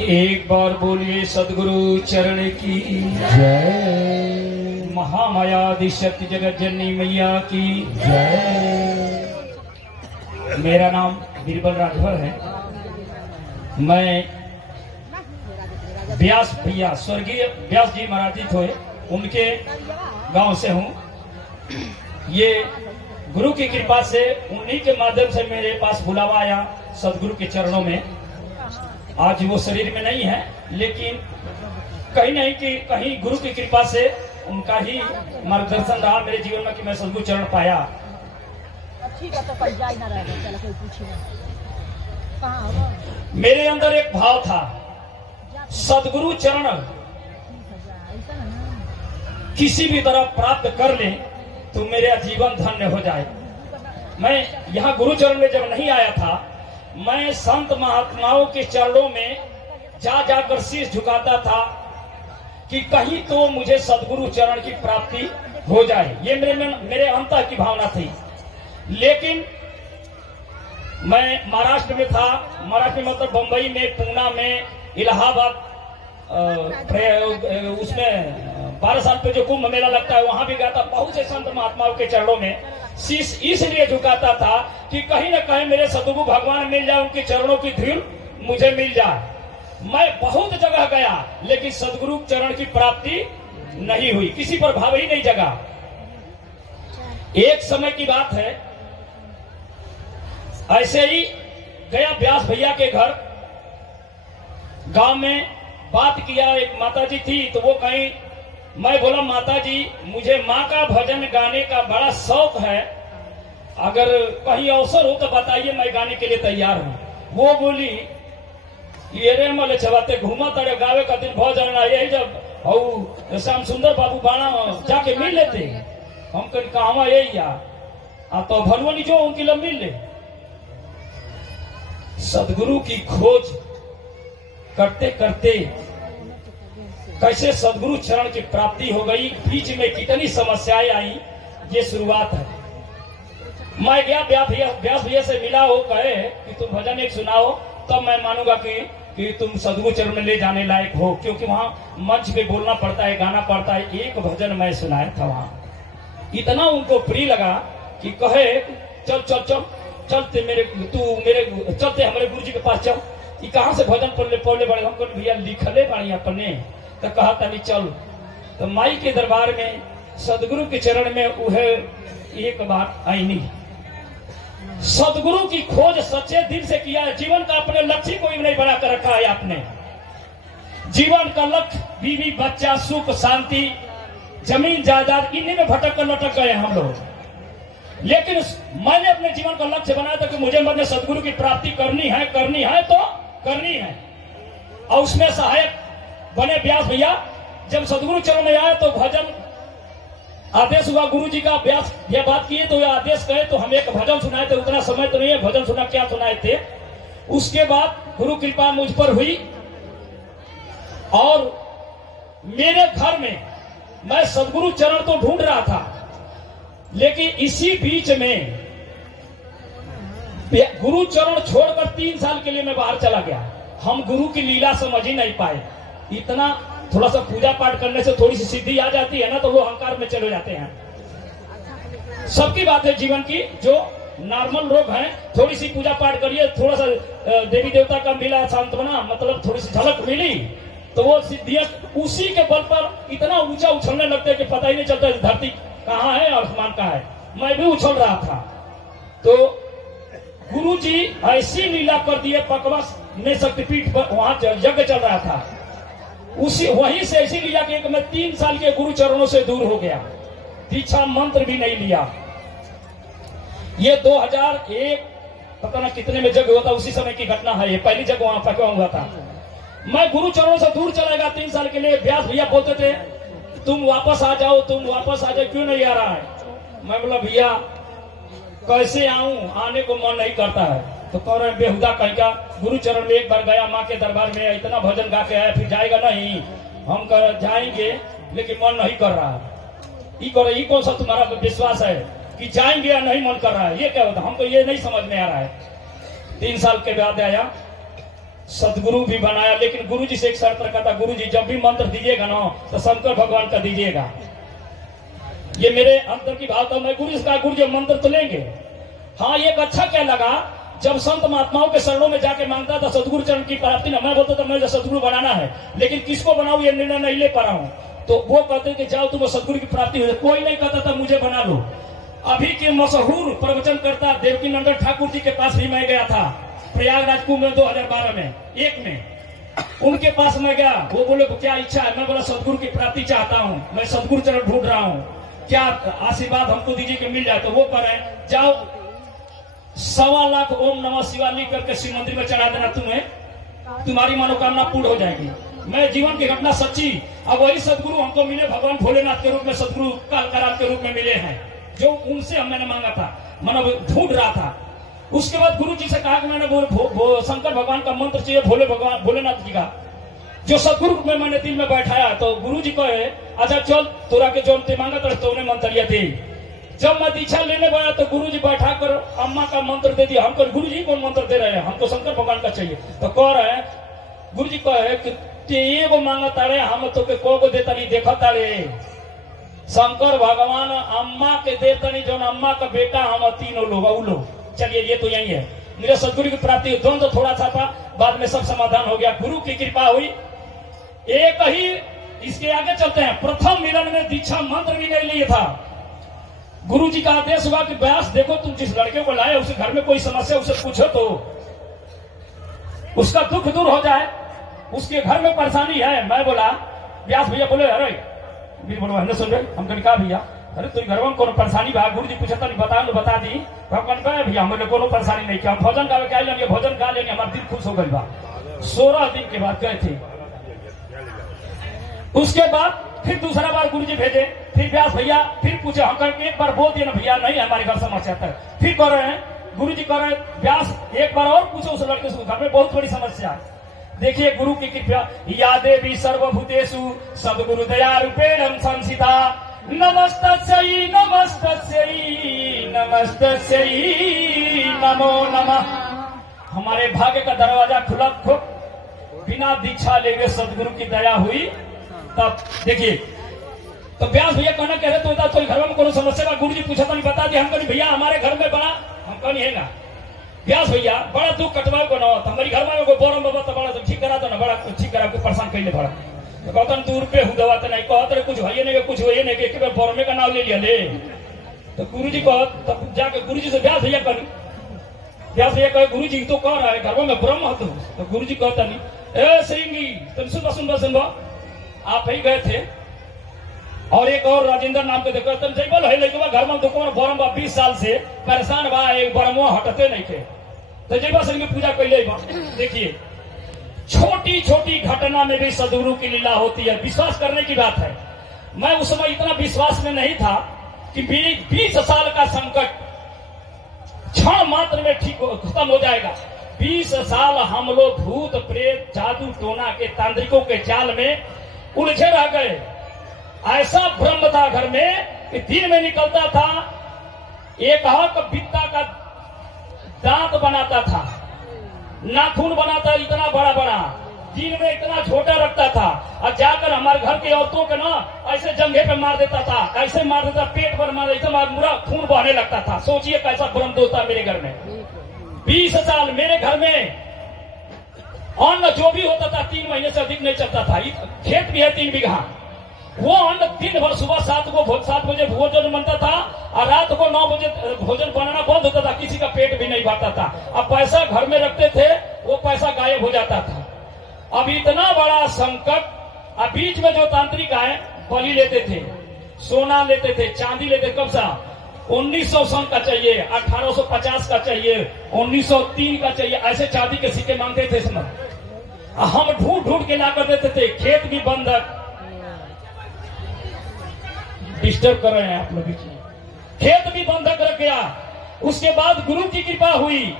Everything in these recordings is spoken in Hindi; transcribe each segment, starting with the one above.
एक बार बोलिए सदगुरु चरण की जय। महामायादि शक्ति जगत जननी मैया की जय। मेरा नाम बीरबल राघव है। मैं व्यास भैया स्वर्गीय व्यास जी महाराज जी थे उनके गांव से हूँ। ये गुरु की कृपा से उन्हीं के माध्यम से मेरे पास बुलावा आया सदगुरु के चरणों में। आज वो शरीर में नहीं है, लेकिन कहीं नहीं कि कहीं गुरु की कृपा से उनका ही मार्गदर्शन रहा मेरे जीवन में कि मैं सदगुरु चरण पाया। मेरे अंदर एक भाव था, सदगुरु चरण किसी भी तरह प्राप्त कर ले तो मेरा जीवन धन्य हो जाए। मैं यहाँ गुरु चरण में जब नहीं आया था, मैं संत महात्माओं के चरणों में जा जाकर शीश झुकाता था कि कहीं तो मुझे सदगुरु चरण की प्राप्ति हो जाए। ये मेरे अंतर की भावना थी। लेकिन मैं महाराष्ट्र में था, महाराष्ट्र में मतलब बंबई में, पूना में, इलाहाबाद, उसमें 12 साल पे जो कुंभ मेला लगता है वहां भी गया था। बहुत से संत महात्माओं के चरणों में शीश इसलिए झुकाता था कि कहीं न कहीं मेरे सदगुरु भगवान मिल जाए, उनके चरणों की धूल मुझे मिल जाए। मैं बहुत जगह गया लेकिन सदगुरु चरण की प्राप्ति नहीं हुई, किसी पर भाव ही नहीं जगा। एक समय की बात है, ऐसे ही गया व्यास भैया के घर, गांव में बात किया। एक माताजी थी तो वो कहीं, मैं बोला माताजी मुझे माँ का भजन गाने का बड़ा शौक है, अगर कहीं अवसर हो तो बताइए, मैं गाने के लिए तैयार हूँ। वो बोली ये रे मले छवाते घूमा तड़े गावे का दिन भजन यही जब श्याम सुंदर बाबू बाणा जाके मिल लेते हम कहीं कहा यही तो भलवनी जो उनकी लब मिल ले। सदगुरु की खोज करते करते कैसे सदगुरु चरण की प्राप्ति हो गई, बीच में कितनी समस्याएं आई, ये शुरुआत है। मैं गया व्यास भैया से मिला, हो कहे कि तुम भजन एक सुनाओ, तब मैं मानूंगा कि तुम सदगुरु चरण में ले जाने लायक हो, क्योंकि वहां मंच पे बोलना पड़ता है, गाना पड़ता है। एक भजन मैं सुनाया था वहां, इतना उनको प्रिय लगा कि कहे चल चल चल चलते चलते हमारे गुरु जी के पास चल। कि कहां से भजन पढ़ले बड़े, हमको भैया लिखले बाणी अपने, तो कहा तनी चल। तो माई के दरबार में सदगुरु के चरण में उहे एक बात आई नहीं। सदगुरु की खोज सच्चे दिल से किया है। जीवन का अपने लक्ष्य कोई नहीं बना कर रखा है आपने। जीवन का लक्ष्य बीवी बच्चा, सुख शांति, जमीन जायदाद, इन्हीं में भटक कर लटक गए हम लोग। लेकिन मैंने अपने जीवन का लक्ष्य बनाया था कि मुझे मैंने सदगुरु की प्राप्ति करनी है तो करनी है। और उसमें सहायक बने व्यास भैया। जब सदगुरु चरण में आए तो भजन आदेश हुआ गुरु जी का, व्यास यह बात किए तो यह आदेश कहे तो हम एक भजन सुनाए थे। उतना समय तो नहीं है, भजन सुना क्या सुनाए थे। उसके बाद गुरु कृपा मुझ पर हुई और मेरे घर में मैं सदगुरु चरण तो ढूंढ रहा था, लेकिन इसी बीच में गुरु चरण छोड़कर 3 साल के लिए मैं बाहर चला गया। हम गुरु की लीला समझ ही नहीं पाए। इतना थोड़ा सा पूजा पाठ करने से थोड़ी सी सिद्धि आ जाती है ना, तो वो अहंकार में चले जाते हैं। सबकी बात है जीवन की, जो नॉर्मल लोग हैं, थोड़ी सी पूजा पाठ करिए, थोड़ा सा देवी देवता का मिला सांत्वना, मतलब थोड़ी सी झलक मिली, तो वो सिद्धियां उसी के बल पर इतना ऊंचा उछलने लगते हैं कि पता ही नहीं चलता धरती कहाँ है और आसमान कहाँ है। मैं भी उछल रहा था तो गुरु जी ऐसी लीला कर दिए। पकवास में शक्तिपीठ पर वहां यज्ञ चल रहा था, वहीं से ऐसी लिया कि मैं 3 साल के गुरु चरणों से दूर हो गया, दीक्षा मंत्र भी नहीं लिया। ये 2001 पता ना कितने में जग हुआ था, उसी समय की घटना है। ये पहली जगह वहां पकवा हुआ था। मैं गुरु चरणों से दूर चला गया 3 साल के लिए। व्यास भैया बोलते थे तुम वापस आ जाओ, क्यों नहीं आ रहा है। मैं बोला भैया कैसे आऊं, आने को मन नहीं करता है। तो कह रहे बेहुदा कहीं का, गुरु चरण में एक बार गया माँ के दरबार में, इतना भजन गा के आया, फिर जाएगा नहीं। हम कर जाएंगे लेकिन मन नहीं कर रहा। ये कौन सा तुम्हारा विश्वास है कि जाएंगे या नहीं मन कर रहा है, ये क्या होता, हमको ये नहीं समझ में आ रहा है। 3 साल के बाद आया सदगुरु भी बनाया, लेकिन गुरु जी से एक शर्त रखा था, गुरु जी जब भी मंत्र दीजिएगा ना तो शंकर भगवान का दीजिएगा। ये मेरे अंदर की भाव था। मैं गुरु जी का गुरु जी मंत्र तो लेंगे। हाँ, एक अच्छा क्या लगा, जब संत महात्माओं के शरणों में जाके मांगता था सदगुरु चरण की प्राप्ति ना, मैं बोलता था मैं सदगुरु बनाना है, लेकिन किसको बनाऊं ये निर्णय नहीं ले पा रहा हूं। तो वो कहते कि जाओ तुम्हें सदगुरु की प्राप्ति हो जाए। कोई नहीं कहता था मुझे बना लो। अभी के मशहूर प्रवचन करता देवकी नंदन ठाकुर जी के पास भी मैं गया था, प्रयागराज कुंभ में 2012 में एक में उनके पास मैं गया। वो बोले क्या इच्छा है? मैं बोला सदगुरु की प्राप्ति चाहता हूँ, मैं सदगुरु चरण ढूंढ रहा हूँ, क्या आशीर्वाद हमको दीजिए कि मिल जाए। तो वो कह रहे हैं जाओ 1.25 लाख ओम नमः शिवाय लिख करके शिव मंदिर में चढ़ा देना, तुम्हारी मनोकामना पूर्ण हो जाएगी। मैं जीवन की घटना सच्ची। अब वही सदगुरु हमको मिले, भगवान भोलेनाथ के रूप में सदगुरु कालकाराम के रूप में मिले हैं, जो उनसे मैंने मांगा था, मतलब ढूंढ रहा था। उसके बाद गुरु जी से कहा कि मैंने शंकर भगवान का मंत्र चाहिए, भोलेनाथ जी का, जो सदगुरु में मैंने दिल में बैठाया। तो गुरु जी कहे अच्छा चल तोरा के जो मांगा था तो मंत्र थे। जब मैं दीक्षा लेने गया तो गुरु जी बैठा कर अम्मा का मंत्र दे दिया। हमको गुरु जी कौन मंत्र दे रहे हैं, हमको शंकर भगवान का चाहिए। तो कह रहे हैं गुरु जी कहे कि एगो मांगा तारे, हम तो के को देता नहीं देखा तारे। शंकर भगवान अम्मा के देता नहीं, जो अम्मा का बेटा हम तीनों लोग। चलिए ये तो यही है। मेरे सदगुरु की प्राप्ति द्वंद्व थोड़ा सा था, बाद में सब समाधान हो गया, गुरु की कृपा हुई। एक ही इसके आगे चलते हैं। प्रथम मिलन में दीक्षा मंत्र भी नहीं लिए था। गुरु जी का आदेश हुआ कि व्यास देखो तुम जिस लड़के को लाए उसे घर में कोई समस्या उसे पूछो तो उसका दुख दूर हो जाए, उसके घर में परेशानी है। मैं बोला व्यास भैया बोले अरे बोलो सुन रहे हम कहा भैया अरे तुम घर में कोनो परेशानी बा? गुरु जी पूछता नहीं बता दी। भैया हमें कोनो परेशानी नहीं किया, भोजन का क्या लेंगे, भोजन खा लेंगे, हमारा दिल खुश हो गई बा। 16 दिन के बाद गए थे। उसके बाद फिर दूसरा बार गुरुजी भेजे, फिर व्यास भैया फिर पूछे, हम एक बार बोल दिए ना भैया नहीं हमारे घर समस्या है। फिर कह रहे हैं गुरुजी कह रहे हैं व्यास एक बार और पूछो उस लड़के से, घर में बहुत बड़ी समस्या है। देखिए गुरु की कृपा, यादे भी सर्वभूतेषु सद्गुरु दया रूपेण संसिता। नमस्तस्यै नमस्तस्यै नमस्तस्यै नमो नमः। हमारे भाग्य का दरवाजा खुला, खूब बिना दीक्षा ले सदगुरु की दया हुई। तब देखिए तो व्यास भैया कहना कह रहे तो घर में कोनो समस्या का गुरु जी पूछा तो नहीं बता दिया। हम कहीं भैया हमारे घर में बड़ा हम कहीं है ना व्यास भैया बड़ा दुख कटवाओ को ना हमारे घर में बोरम बाबा तो बड़ा ठीक करा तो ना बड़ा ठीक करा को परेशान कर ले बड़ा तो कहता दूर पे हूँ दवा तो नहीं कहते कुछ है नहीं कुछ हुई नहीं एक बार बोरमे का नाम ले लिया ले। तो गुरु जी कह तब जाके गुरु जी से व्यास भैया कहे गुरु जी तो कह रहा है घर में ब्रह्म हो। तो गुरु जी कहता नहीं ए सिंगी तुम सुनबा आप ही गए थे और एक और राजेंद्र नाम के देखो तुम जैबल है लेकिन घर में दुकान बरम 20 साल से परेशान बा, एक बरमो हटते नहीं थे तो जैबा सिंह की पूजा कैले। देखिए छोटी छोटी घटना में भी सदगुरु की लीला होती है, विश्वास करने की बात है। मैं उस समय इतना विश्वास में नहीं था कि 20 साल का संकट क्षण मात्र में ठीक खत्म हो जाएगा। 20 साल हम लोग भूत प्रेत जादू टोना के तांत्रिकों के जाल में उलझे रह गए। ऐसा भ्रम था घर में कि दिन में निकलता था एक हाथ बित्ता का दांत बनाता था, नाखून बनाता इतना बड़ा बड़ा, दिन में इतना छोटा रखता था और जाकर हमारे घर की औरतों के ना ऐसे जंघे पे मार देता था, कैसे मार देता पेट पर मार देता, पूरा खून बहने लगता था। सोचिए कैसा भ्रम दोस्ता मेरे घर में। 20 साल मेरे घर में अन्न जो भी होता था 3 महीने से अधिक नहीं चलता था। खेत भी है 3 बीघा, वो अन्न दिन भर सुबह 7 बजे भोजन बनता था और रात को 9 बजे भोजन बनाना बंद होता था, किसी का पेट भी नहीं भरता था। अब पैसा घर में रखते थे वो पैसा गायब हो जाता था। अब इतना बड़ा संकट, अब बीच में जो तांत्रिक आए बलि लेते थे, सोना लेते थे, चांदी लेते, कब सा 1900 सन का चाहिए, 1850 का चाहिए, 1903 का चाहिए, ऐसे चांदी के सिक्के मांगते थे। इसमें हम ढूंढ ढूंढ के ला कर देते थे। खेत भी बंधक डिस्टर्ब कर रहे हैं आप लोग बीच में, खेत भी बंधक रख गया। उसके बाद गुरु की कृपा हुई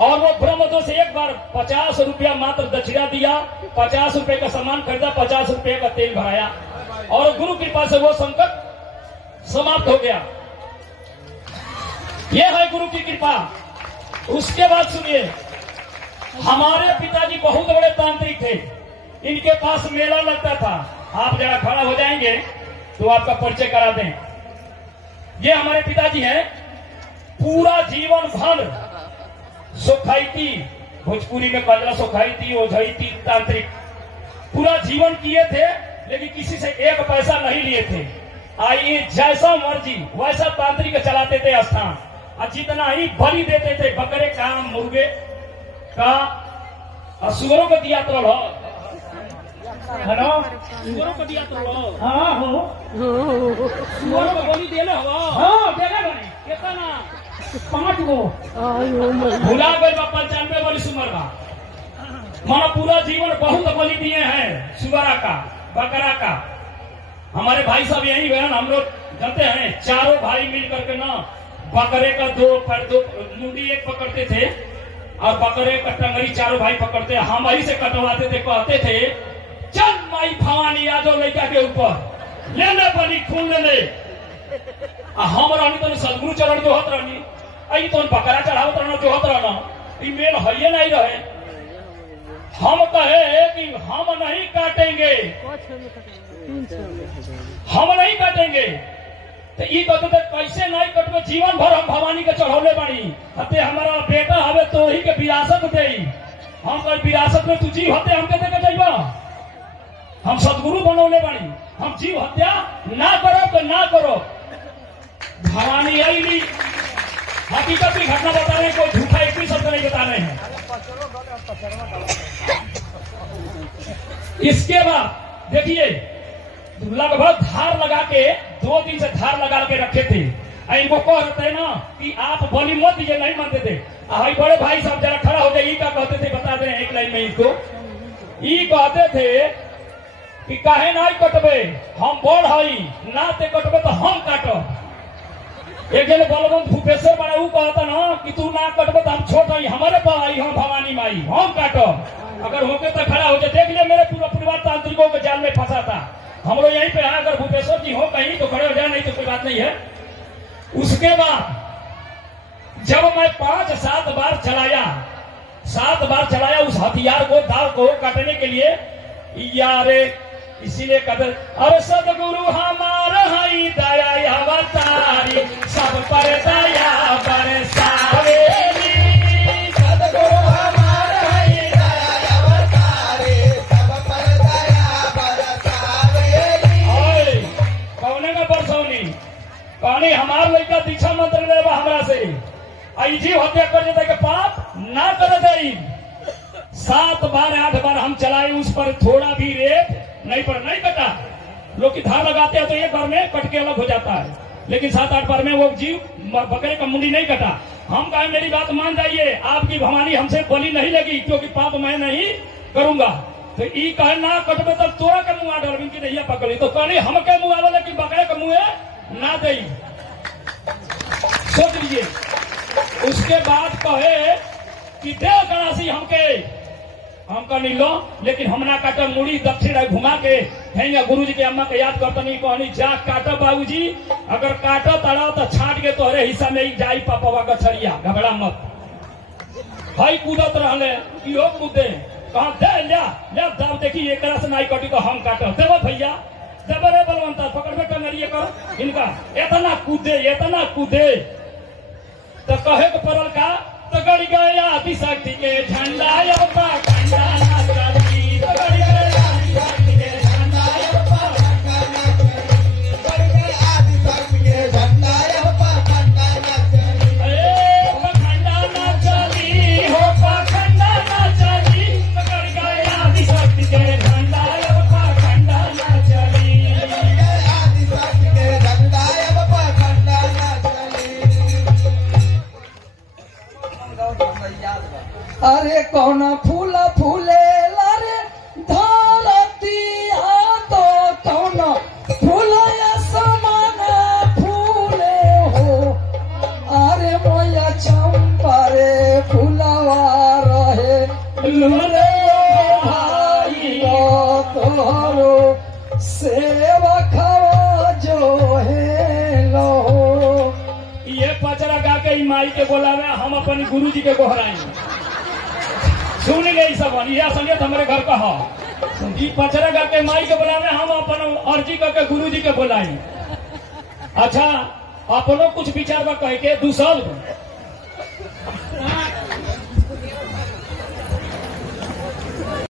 और वो ब्रह्मदो से एक बार 50 रुपया मात्र दक्षिणा दिया, 50 रुपए का सामान खरीदा, 50 रुपए का तेल भराया और गुरु कृपा से वो संकट समाप्त हो गया। ये है गुरु की कृपा। उसके बाद सुनिए हमारे पिताजी बहुत बड़े तांत्रिक थे। इनके पास मेला लगता था। आप जरा खड़ा हो जाएंगे तो आपका परिचय करा दें। ये हमारे पिताजी हैं। पूरा जीवन भर सोखाइती, भोजपुरी में कजरा सोखाइती, ओझाइती, तांत्रिक पूरा जीवन किए थे, लेकिन किसी से एक पैसा नहीं लिए थे। आइए जैसा मर्जी वैसा तांत्रिक चलाते थे स्थान, और जितना ही बलि देते थे, बकरे का, मुर्गे का, और सुअरों को दिया तो लो। हेलो, सुअरों को दिया तो लो। हाँ हो, सुअरों को बलि देले हो। हाँ देले बनी कितना 5 गो भुला गए। 95 बलि सुअर का। माना पूरा जीवन बहुत बलि दिए हैं, सुअरा का, बकरा का। हमारे भाई साहब यही बहन, हम लोग जानते हैं, चारों भाई मिल करके ना बकरे का 2 मुंडी एक पकड़ते थे, और बकरे का टंगरी चारों भाई पकड़ते। हम वही से कटवाते थे, कहते थे चल माई भवानी आ जाओ लड़का के ऊपर, ले ले बलि, खून ले ले। हम रहनी तो सदगुरु चरण जो होत रहनी, आई तो बकरा चढ़ावत रहना जो होत रहना, मेल है नहीं रहे। हम कहे कि हम नहीं काटेंगे, हम नहीं काटेंगे, तो ये कहते थे कैसे नहीं कटवे, जीवन भर हम भवानी के चढ़ौले बानी, हते हमारा बेटा हवे तो ही के विरासत दे। हम कहे विरासत में तू जीव हत्या हमके दे के जाइबा, हम सदगुरु बनौले बानी, हम जीव हत्या ना करो तो ना करो। भवानी आई हकीकत की घटना बता रहे हैं, कोई झूठा एक भी शब्द नहीं बता रहे हैं। इसके बाद देखिए लगभग धार लगा के 2 दिन से धार लगा के रखे थे। इनको कह रहे थे ना कि आप बलि मत दीजिए, नहीं मानते थे। बड़े भाई साहब जरा खड़ा हो जाए, क्या कहते थे बता दें एक लाइन में इसको। ये कहते थे कि काहे नहीं कटबे, हम बड़ हई, ना ते कटबे तो हम काटब। एक जन बलवंत भूपेश्वर बड़ा वो कहता ना कि तू ना कटबे तो हम छोट हई, हमारे पास आई, हम भवानी माई, हम काटब। अगर होके तो खड़ा हो जाए। देख लिया मेरे पूरा परिवार तांत्रिकों के जाल में फंसा था। हम लोग यहीं पे है, अगर भूपेश्वर जी हो कहीं तो खड़े हो जाए, नहीं तो कोई बात नहीं है। उसके बाद जब मैं 5-7 बार चलाया, 7 बार चलाया उस हथियार को, दाव को काटने के लिए, यारे इसीलिए कहते अरे सदगुरु हमारा हई, दया अवतारी, सब पर दया बरसावेली। सदगुरु हमारा हई, दया अवतारी, सब पर दया बरसावेली। कौने में बरसौनी कहानी, हमार लड़का दीक्षा मंत्र ले हमरा से, आई जीव हत्या कर देता के पाप ना कर जाई। 7 बार 8 बार हम चलाए, उस पर थोड़ा भी रेत नहीं पर नहीं कटा। लोग की धार लगाते हैं तो एक बार में कट के अलग हो जाता है, लेकिन 7-8 बार में वो जीव बकरे का मुंडी नहीं कटा। हम कहे मेरी बात मान जाइए, आपकी भवानी हमसे बलि नहीं लगी, क्योंकि पाप मैं नहीं करूंगा। तो ई कहे ना कटबे तब तोरा के मुँह डर की नहीं पकड़ी, तो कहनी हम के मुँह आवे, लेकिन बकरे के मुँह ना दई। सोच लीजिए। उसके बाद कहे कि देव गणासी हम कहनी लो, लेकिन हम ना काटा, मुड़ी दक्षिण घुमा के हैंगा। गुरु जी के अम्मा के याद करता नहीं, कहनी जा काटा बाबूजी, अगर काटा तड़ा तो छाट के तोहरे हिस्सा में ही जाई पापा गछड़िया, घबरा मत। भाई कूदत रहले इहो कूदे, कहा दे लिया दाव, देखी एक तरह से नहीं कटी तो हम काटो, देव भैया देव रे बलवंता, पकड़बे टंगरिए कर इनका। इतना कूदे तो कहे को परल का, तो गड़ गया आदिशक्ति के झंडा, खंडा ना चली, तो गड़ गया आदिशक्ति के झंडा, गड़ गया आदिशक्ति के झंडा, खंडा ना चली, खंडा ना चली, हो खंडा ना चली, तो गड़ गया आदिशक्ति के झंडा, खंडा ना चली, आदिशक्ति के झंडा, खंडा ना चली। अरे कौन फूल फूले लारे धरती तो कौन फूल समान फूले हो। अरे मोया चंपा रे फूलवा रहे लुरे भाई तोरो सेवा खावा जो है लो। ये पचरा गा के माई के बोलावे, हम अपन गुरु जी के गोहराई। सुन ले सब यह असलियत हमारे घर का है। ई पचरा गा के माई के बुलावे, हम अपन अर्जी करके गुरु जी के बुलाई। अच्छा अपनो कुछ विचार बा कह के दूसर